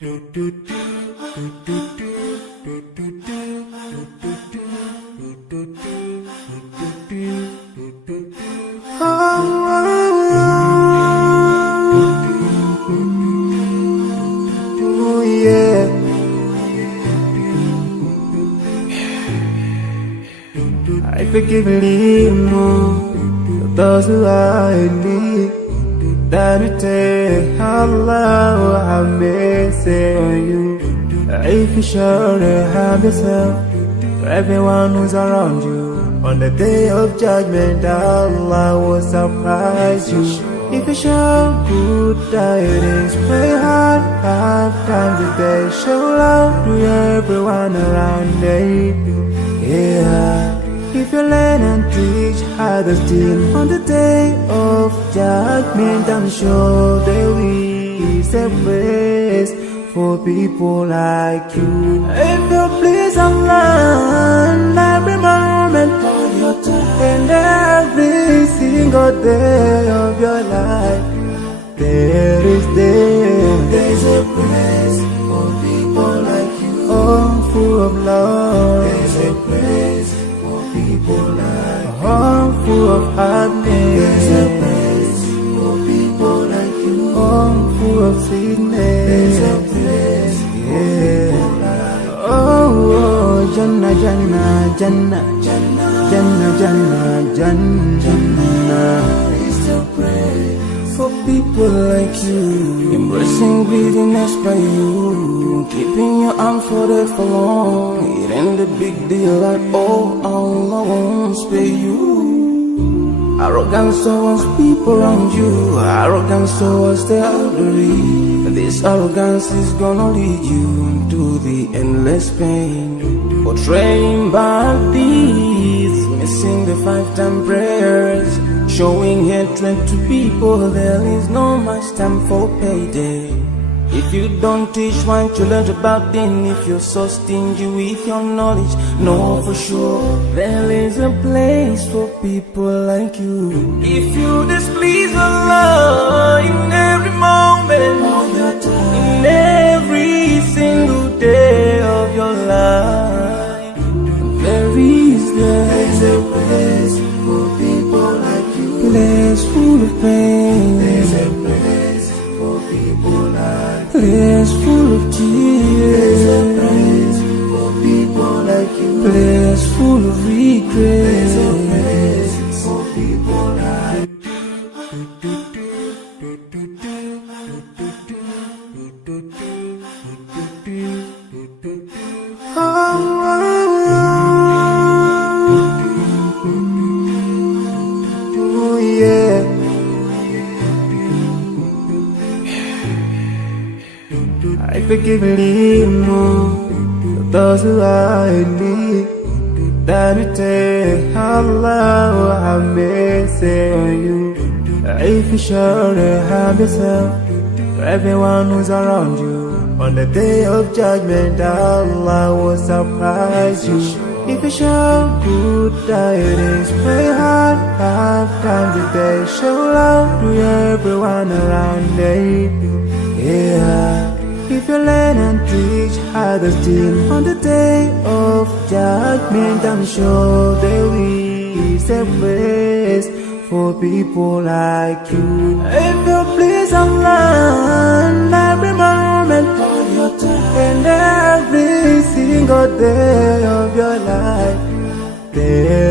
I forgive and leave those who are in need. That you take Allah have mercy on you. If you surely have yourself for everyone who's around you. On the day of judgment, Allah will surprise you. If you show good tidings, pray hard 5 times a day. Show love to everyone around you. Yeah. If you learn and teach others still on the day of judgment, I'm sure there is a place for people like you. If you please Allah every moment of your time and every single day of your life, there's a place for people like you. Oh, full of love. There's a place people like home full of happiness. There's a place for people like you. Home full of sweetness. There's a place for people like you. Oh, Jannah, Jannah, Jannah, Jannah, Jannah, Jannah, Jannah. It's a place for people like you. Embracing greediness by you. Keeping your arms folded for long. It ain't a big deal at all. Allah won't spare you. Arrogance towards people around you. Arrogance towards the elderly. This arrogance is gonna lead you to the endless pain. Portraying bad deeds, missing the 5-time prayers, showing hatred to people. There is no much time for payday. If you don't teach what you learned about them, if you're so stingy with your knowledge, know for sure there is a place for people like you. If you displease Allah in every moment of your time, in every single day of your life, there's a place for people like you. Place full of pain. There's a place for people like place full of tears. There's a place for people like you. Place full of regret. There's a place for people like you. Oh, yeah. I forgive and leave those who are in need. That you take Allah have mercy on you. If you surely have yourself for everyone who's around you. On the day of judgment, Allah will surprise you. If you show good tidings, pray hard 5 times a day. Show love to everyone around you. Yeah. If you learn and teach others still on the day of judgment, I'm sure there is a place for people like you. If you please Allah every moment of your time and every single day of your life, there